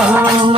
Oh.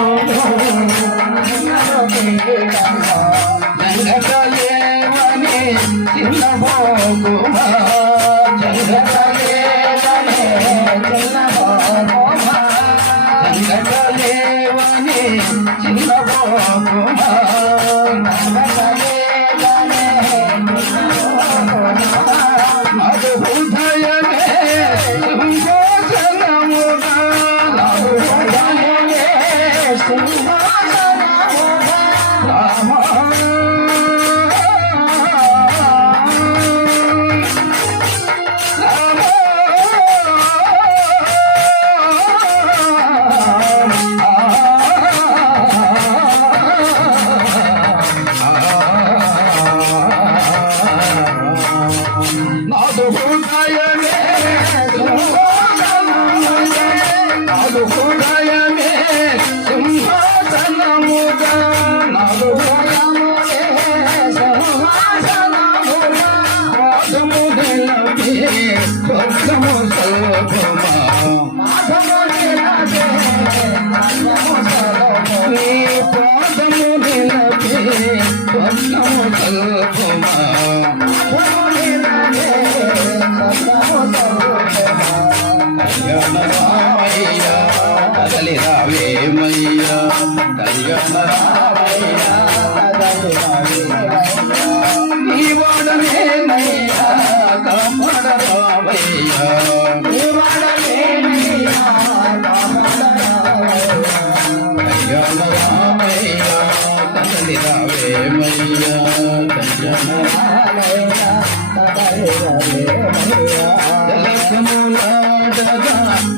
జలకములాటగా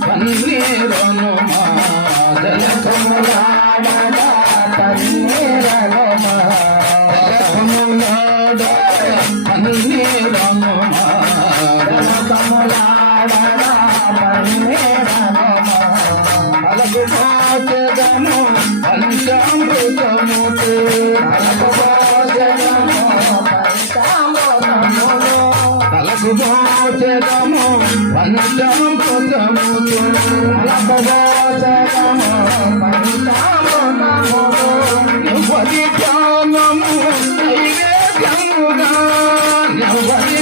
పన్నీరను మా మోచనము పంచము కోసము అలపవోచనము పంచము యువతి ధ్యానము నవ్వతి